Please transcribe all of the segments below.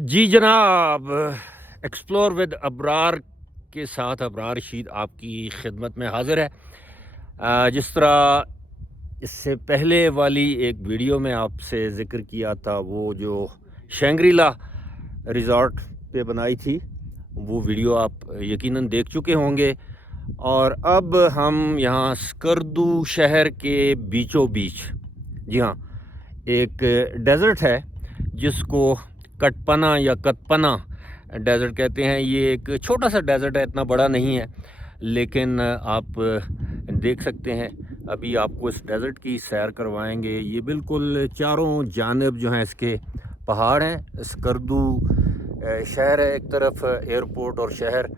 जी जनाब, explore with Abrar के साथ अबरार रशीद आपकी खिदमत में हाज़िर है। जिस तरह इससे पहले वाली एक वीडियो में आपसे ज़िक्र किया था, वो जो शैंग्रीला रिज़ॉर्ट पे बनाई थी, वो वीडियो आप यकीनन देख चुके होंगे। और अब हम यहाँ स्कर्दू शहर के बीचों बीच, जी हाँ, एक डेज़र्ट है जिसको कटपना या कतपना डेज़र्ट कहते हैं। ये एक छोटा सा डेज़र्ट है, इतना बड़ा नहीं है, लेकिन आप देख सकते हैं। अभी आपको इस डेज़र्ट की सैर करवाएंगे। ये बिल्कुल चारों जानिब जो हैं इसके पहाड़ हैं। स्कर्दू शहर है, एक तरफ एयरपोर्ट और शहर,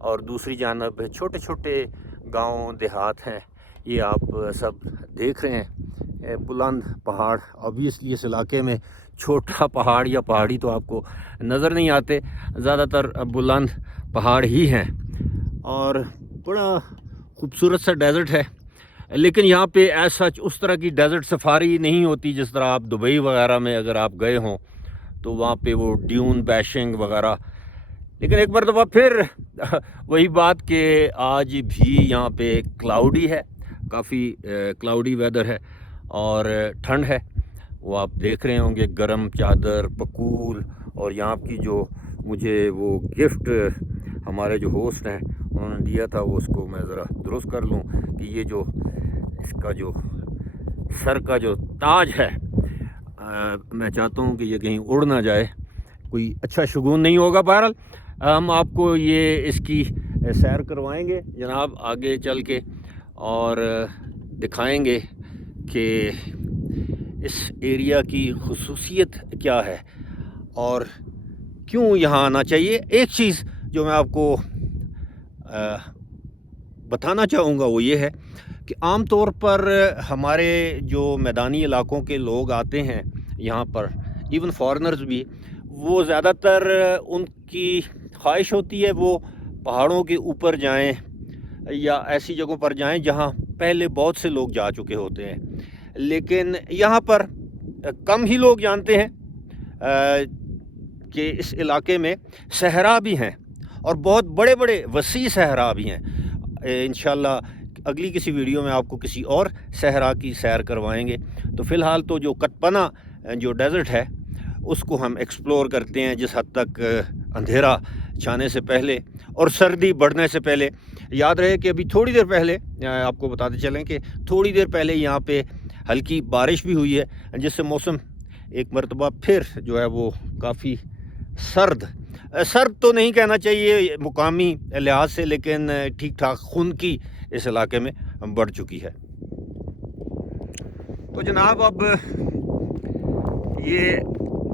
और दूसरी जानब छोटे छोटे गांव देहात हैं। ये आप सब देख रहे हैं, बुलंद पहाड़। ऑब्वियसली इस इलाके में छोटा पहाड़ या पहाड़ी तो आपको नज़र नहीं आते, ज़्यादातर बुलंद पहाड़ ही हैं। और बड़ा खूबसूरत सा डेज़र्ट है, लेकिन यहाँ पे एज सच उस तरह की डेज़र्ट सफारी नहीं होती जिस तरह आप दुबई वगैरह में अगर आप गए हों तो वहाँ पे वो ड्यून बैशिंग वगैरह। लेकिन एक मरतबा फिर वही बात कि आज भी यहाँ पे क्लाउडी है, काफ़ी क्लाउडी वेदर है और ठंड है। वो आप देख रहे होंगे, गरम चादर, पकूल। और यहाँ की जो मुझे वो गिफ्ट हमारे जो होस्ट हैं उन्होंने दिया था, वो उसको मैं ज़रा दुरुस्त कर लूँ कि ये जो इसका जो सर का जो ताज है, मैं चाहता हूँ कि ये कहीं उड़ ना जाए, कोई अच्छा शगुन नहीं होगा। बहरहाल हम आपको ये इसकी सैर करवाएंगे जनाब आगे चल के, और दिखाएंगे कि इस एरिया की खुसूसियत क्या है और क्यों यहाँ आना चाहिए। एक चीज़ जो मैं आपको बताना चाहूँगा वो ये है कि आम तौर पर हमारे जो मैदानी इलाकों के लोग आते हैं यहाँ पर, इवन फॉरेनर्स भी, वो ज़्यादातर उनकी ख्वाहिश होती है वो पहाड़ों के ऊपर जाएं या ऐसी जगहों पर जाएं जहाँ पहले बहुत से लोग जा चुके होते हैं। लेकिन यहाँ पर कम ही लोग जानते हैं कि इस इलाके में सहरा भी हैं, और बहुत बड़े बड़े वसी सहरा भी हैं। इंशाल्लाह अगली किसी वीडियो में आपको किसी और सहरा की सैर करवाएंगे। तो फ़िलहाल तो जो कतपना जो डेज़र्ट है उसको हम एक्सप्लोर करते हैं, जिस हद तक अंधेरा छाने से पहले और सर्दी बढ़ने से पहले। याद रहे कि अभी थोड़ी देर पहले आपको बताते चलें कि थोड़ी देर पहले यहाँ पे हल्की बारिश भी हुई है, जिससे मौसम एक मरतबा फिर जो है वो काफ़ी सर्द तो नहीं कहना चाहिए मुकामी लिहाज से, लेकिन ठीक ठाक खुनकी इस इलाके में बढ़ चुकी है। तो जनाब अब ये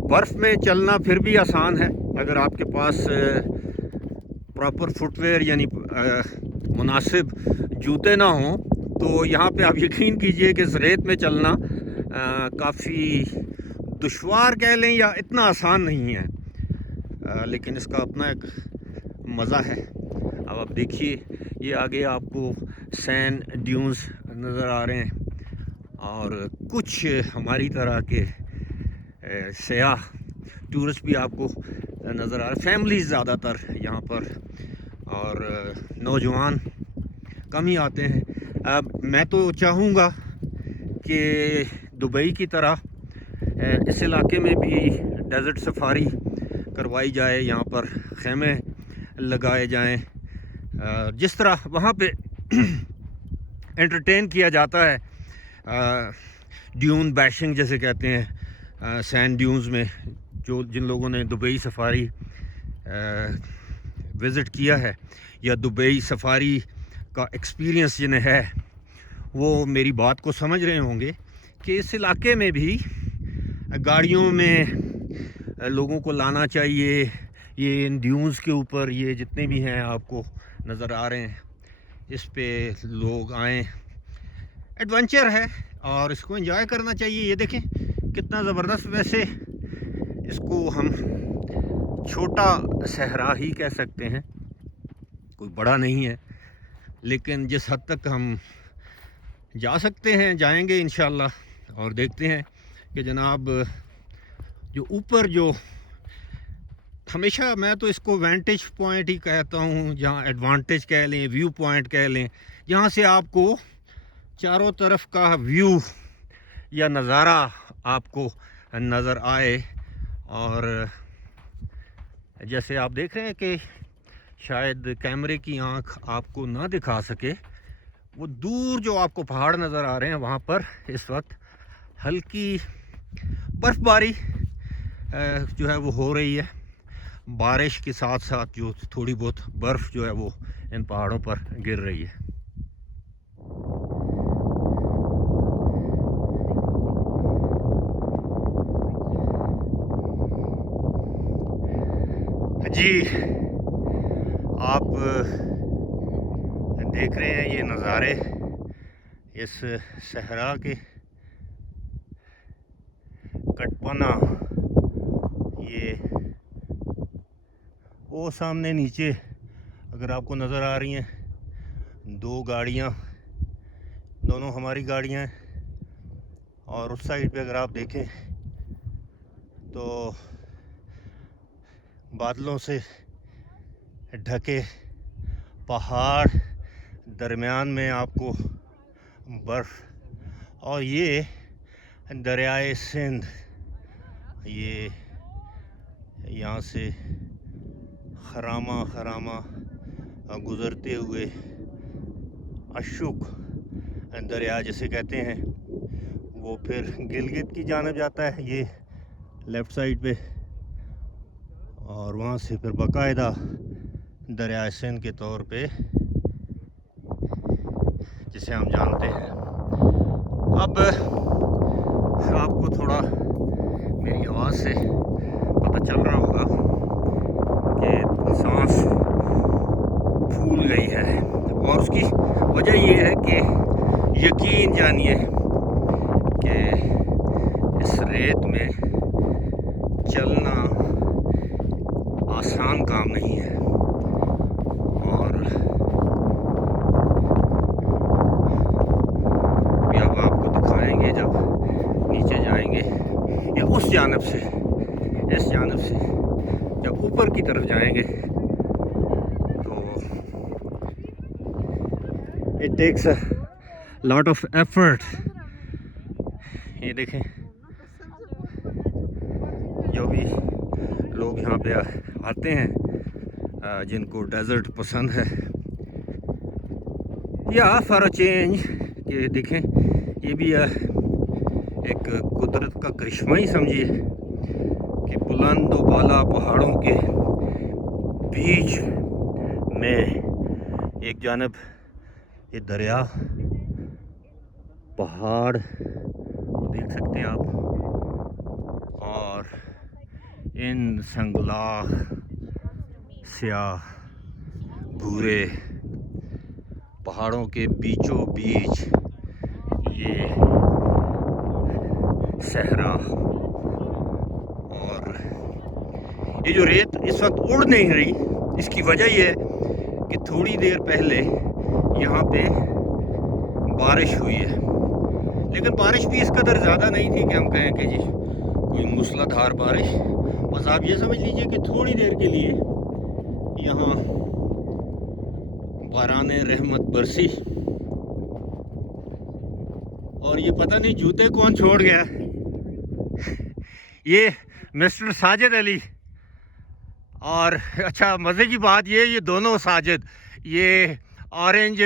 बर्फ़ में चलना फिर भी आसान है अगर आपके पास प्रॉपर फुटवेयर यानी मुनासिब जूते ना हों। तो यहाँ पे आप यकीन कीजिए कि इस रेत में चलना काफ़ी दुश्वार कह लें या इतना आसान नहीं है, लेकिन इसका अपना एक मज़ा है। अब आप देखिए, ये आगे आपको सैंड ड्यून्स नज़र आ रहे हैं, और कुछ हमारी तरह के सयाह टूरिस्ट भी आपको नज़र आ रहे, फैमिलीज़ ज़्यादातर यहाँ पर, और नौजवान कम ही आते हैं। मैं तो चाहूँगा कि दुबई की तरह इस इलाके में भी डेज़र्ट सफारी करवाई जाए, यहाँ पर खेमे लगाए जाएं, जिस तरह वहाँ पे एंटरटेन किया जाता है ड्यून बैशिंग जैसे कहते हैं, सैंड ड्यून्स में। जो जिन लोगों ने दुबई सफारी विज़िट किया है या दुबई सफारी का एक्सपीरियंस जिन्हें है, वो मेरी बात को समझ रहे होंगे कि इस इलाके में भी गाड़ियों में लोगों को लाना चाहिए। ये इन ड्यून्स के ऊपर ये जितने भी हैं आपको नज़र आ रहे हैं, इस पे लोग आएँ, एडवेंचर है और इसको एंजॉय करना चाहिए। ये देखें कितना ज़बरदस्त, वैसे इसको हम छोटा सहरा ही कह सकते हैं, कोई बड़ा नहीं है, लेकिन जिस हद तक हम जा सकते हैं जाएंगे इंशाल्लाह। और देखते हैं कि जनाब जो ऊपर जो हमेशा मैं तो इसको वेंटेज पॉइंट ही कहता हूँ, जहाँ एडवांटेज कह लें, व्यू पॉइंट कह लें, जहाँ से आपको चारों तरफ का व्यू या नज़ारा आपको नज़र आए। और जैसे आप देख रहे हैं कि शायद कैमरे की आंख आपको ना दिखा सके, वो दूर जो आपको पहाड़ नज़र आ रहे हैं वहाँ पर इस वक्त हल्की बर्फ़बारी जो है वो हो रही है। बारिश के साथ साथ जो थोड़ी बहुत बर्फ़ जो है वो इन पहाड़ों पर गिर रही है। जी, आप देख रहे हैं ये नज़ारे इस सहरा के, कटपना, ये वो सामने नीचे अगर आपको नज़र आ रही हैं 2 गाड़ियाँ, दोनों हमारी गाड़ियाँ हैं। और उस साइड पे अगर आप देखें तो बादलों से ढके पहाड़, दरमियान में आपको बर्फ़, और ये दरियाए सिंध, ये यहाँ से खरामा गुज़रते हुए अशुक दरिया जिसे कहते हैं, वो फिर गिलगित की जानिब जाता है, ये लेफ़्ट साइड पे, और वहाँ से फिर बाकायदा दरिया सिंध के तौर पे जिसे हम जानते हैं। अब आपको थोड़ा मेरी आवाज़ से पता चल रहा होगा कि सांस फूल गई है, और उसकी वजह ये है कि यकीन जानिए कि इस रेत में चलना आसान काम नहीं है। और अभी अब आपको दिखाएंगे जब नीचे जाएंगे, या उस जानिब से, इस जानिब से जब ऊपर की तरफ जाएंगे तो it takes a lot of effort. ये देखें, जो भी लोग यहाँ पे आते हैं जिनको डेजर्ट पसंद है, या फॉर अ चेंज, ये देखें, ये भी एक कुदरत का करिश्मा ही समझिए कि बुलंद व बाला पहाड़ों के बीच में एक जानिब ये दरिया, पहाड़ देख सकते हैं आप, और इन संगलाख स्याह भूरे पहाड़ों के बीचों बीच ये सहरा। और ये जो रेत इस वक्त उड़ नहीं रही, इसकी वजह ये है कि थोड़ी देर पहले यहाँ पे बारिश हुई है, लेकिन बारिश भी इस कदर ज़्यादा नहीं थी कि हम कहें कि जी कोई मूसलाधार बारिश। बस आप ये समझ लीजिए कि थोड़ी देर के लिए यहाँ बाराने रहमत बरसी, और ये पता नहीं जूते कौन छोड़ गया। ये मिस्टर साजिद अली, और अच्छा मज़े की बात ये दोनों साजिद, ये ऑरेंज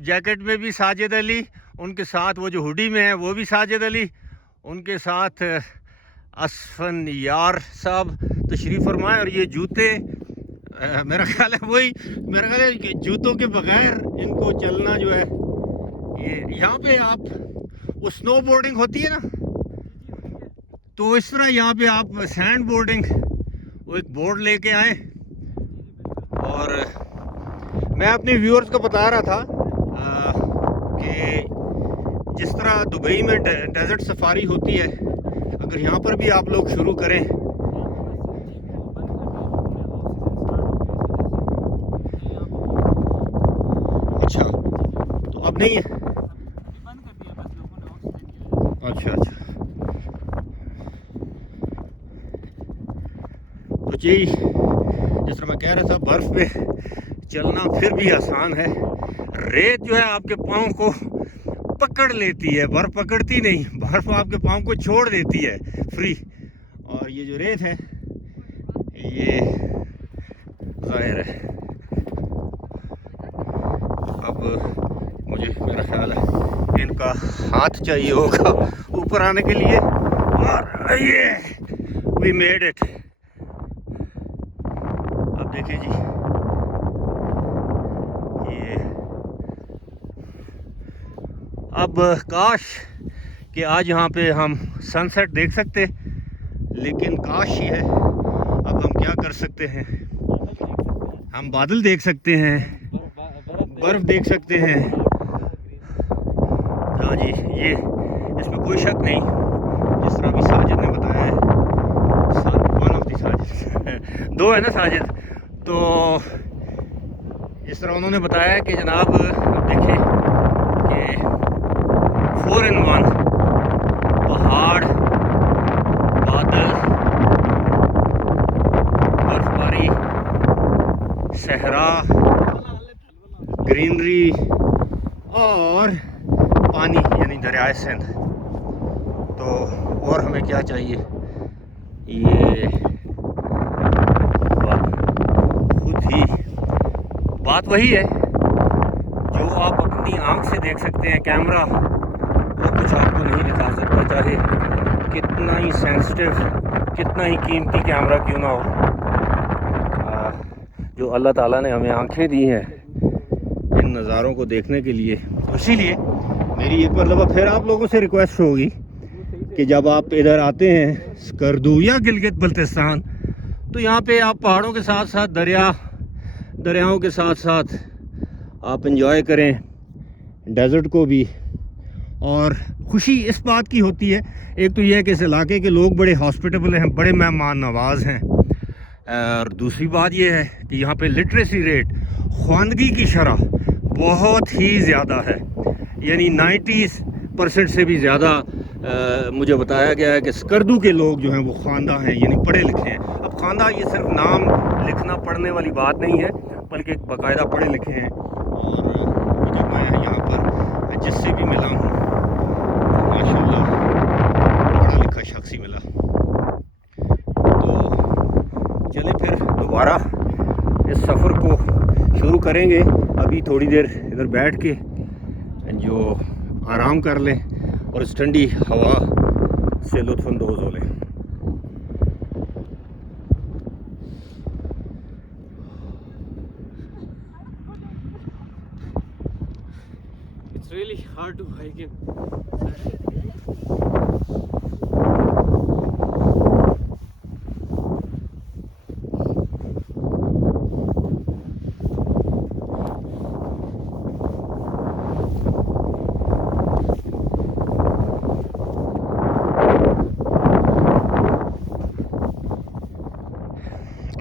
जैकेट में भी साजिद अली, उनके साथ वो जो हुडी में है वो भी साजिद अली, उनके साथ असफन यार साहब तशरीफ़ फरमाए। और ये जूते मेरा ख्याल है वही, मेरा ख्याल है कि जूतों के बगैर इनको चलना जो है, ये यहाँ पे आप वो स्नो बोर्डिंग होती है ना, तो इस तरह यहाँ पे आप सैंड बोर्डिंग, वो एक बोर्ड लेके आए। और मैं अपने व्यूअर्स को बता रहा था कि जिस तरह दुबई में डेजर्ट सफारी होती है, अगर यहाँ पर भी आप लोग शुरू करें, अच्छा तो अब नहीं है, अच्छा, कुछ यही जिस तरह मैं कह रहा था, बर्फ़ पे चलना फिर भी आसान है। रेत जो है आपके पाँव को पकड़ लेती है, बर्फ़ पकड़ती नहीं, बर्फ़ आपके पाँव को छोड़ देती है फ्री। और ये जो रेत है ये ज़ाहिर है अब मुझे मेरा ख्याल है इनका हाथ चाहिए होगा ऊपर आने के लिए। और ये वी मेड इट। अब देखिए जी, ये अब काश कि आज यहाँ पे हम सनसेट देख सकते, लेकिन काश ही है। अब हम क्या कर सकते हैं, हम बादल देख सकते हैं, बर्फ़ देख सकते हैं। हाँ जी, ये इसमें कोई शक नहीं, जिस तरह अभी साजिद ने बताया है, वन ऑफ दी साजिद दो है ना साजिद, तो जिस तरह उन्होंने बताया कि जनाब अब देखें कि 4 in 1 पहाड़, बादल, बर्फबारी, सहरा, ग्रीनरी और पानी यानी दरियाए सिंध। तो और हमें क्या चाहिए, ये खुद ही बात वही है जो आप अपनी आंख से देख सकते हैं। कैमरा वो कुछ आपको नहीं दिखा सकता, चाहे कितना ही सेंसिटिव, कितना ही कीमती कैमरा क्यों ना हो। जो अल्लाह ताला ने हमें आंखें दी हैं इन नज़ारों को देखने के लिए, इसीलिए मेरी एक मरतबा फिर आप लोगों से रिक्वेस्ट होगी कि जब आप इधर आते हैं स्कर्दू या गिलगित बल्तिस्तान, तो यहाँ पे आप पहाड़ों के साथ साथ दरियाओं के साथ साथ आप एंजॉय करें डेज़र्ट को भी। और खुशी इस बात की होती है, एक तो यह है कि इस इलाके के लोग बड़े हॉस्पिटेबल हैं, बड़े मेहमान नवाज हैं, और दूसरी बात यह है कि यहाँ पे लिटरेसी रेट, ख्वानगी की शरह बहुत ही ज़्यादा है, यानी 90% से भी ज़्यादा मुझे बताया गया है कि स्कर्दू के लोग जो हैं वो ख्वानदा हैं, यानी पढ़े लिखे हैं। अब ख्वानदा ये सिर्फ नाम लिखना पढ़ने वाली बात नहीं है, बल्कि बाकायदा पढ़े लिखे हैं। और मुझे मैं यहाँ पर जिससे भी मिला हूँ माशाल्लाह पढ़ा लिखा शख्स ही मिला। तो चले फिर दोबारा इस सफ़र को शुरू करेंगे। अभी थोड़ी देर इधर बैठ के जो आराम कर लें और इस ठंडी हवा से लुत्फ़अंदोज़ हो लें। It's really hard to hike in.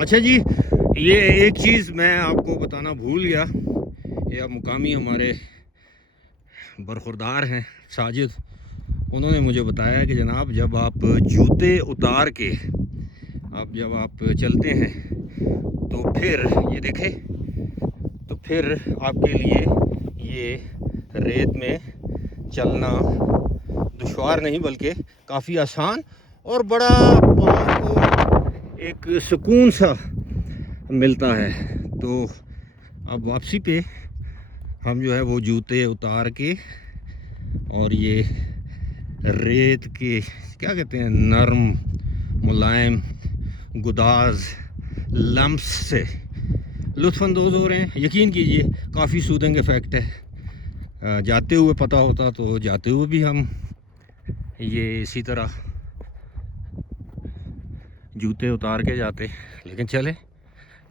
अच्छा जी, ये एक चीज़ मैं आपको बताना भूल गया, ये अब मुकामी हमारे बरखुरदार हैं साजिद, उन्होंने मुझे बताया कि जनाब जब आप जूते उतार के जब आप चलते हैं तो फिर ये देखें, तो फिर आपके लिए ये रेत में चलना दुश्वार नहीं बल्कि काफ़ी आसान और बड़ा पाँव को एक सुकून सा मिलता है। तो अब वापसी पे हम जो है वो जूते उतार के और ये रेत के क्या कहते हैं, नरम मुलायम गुदाज लम्प्स से लुत्फ़अंदोज़ हो रहे हैं। यकीन कीजिए काफ़ी सूदिंग इफ़ेक्ट है। जाते हुए पता होता तो जाते हुए भी हम ये इसी तरह जूते उतार के जाते, लेकिन चले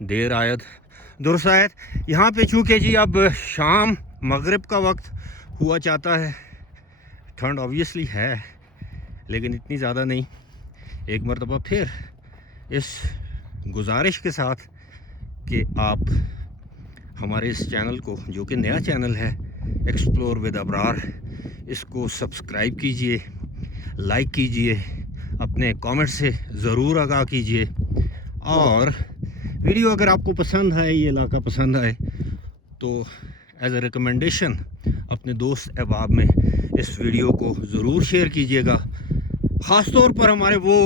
देर आयद दुरुस्त आयद। यहाँ पे चूँकि जी अब शाम मगरिब का वक्त हुआ चाहता है, ठंड ऑब्वियसली है लेकिन इतनी ज़्यादा नहीं। एक मरतबा फिर इस गुजारिश के साथ कि आप हमारे इस चैनल को, जो कि नया चैनल है एक्सप्लोर विद अबरार, इसको सब्सक्राइब कीजिए, लाइक कीजिए, अपने कमेंट से ज़रूर आगाह कीजिए और वीडियो अगर आपको पसंद आए, ये इलाका पसंद आए, तो एज अ रिकमेंडेशन अपने दोस्त अहबाब में इस वीडियो को ज़रूर शेयर कीजिएगा। ख़ास तौर पर हमारे वो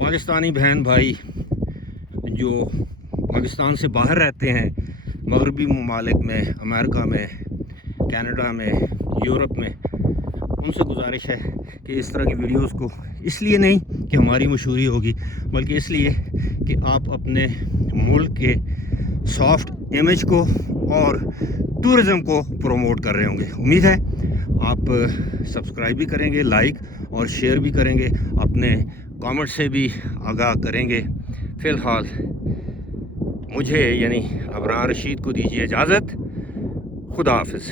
पाकिस्तानी बहन भाई जो पाकिस्तान से बाहर रहते हैं, मगरबी ममालिक में, अमेरिका में, कनाडा में, यूरोप में, उनसे गुजारिश है कि इस तरह की वीडियोस को इसलिए नहीं कि हमारी मशहूरी होगी, बल्कि इसलिए कि आप अपने मुल्क के सॉफ्ट इमेज को और टूरिज़म को प्रमोट कर रहे होंगे। उम्मीद है आप सब्सक्राइब भी करेंगे, लाइक और शेयर भी करेंगे, अपने कमेंट से भी आगाह करेंगे। फ़िलहाल मुझे यानी अबरार रशीद को दीजिए इजाज़त। खुदा हाफिज़।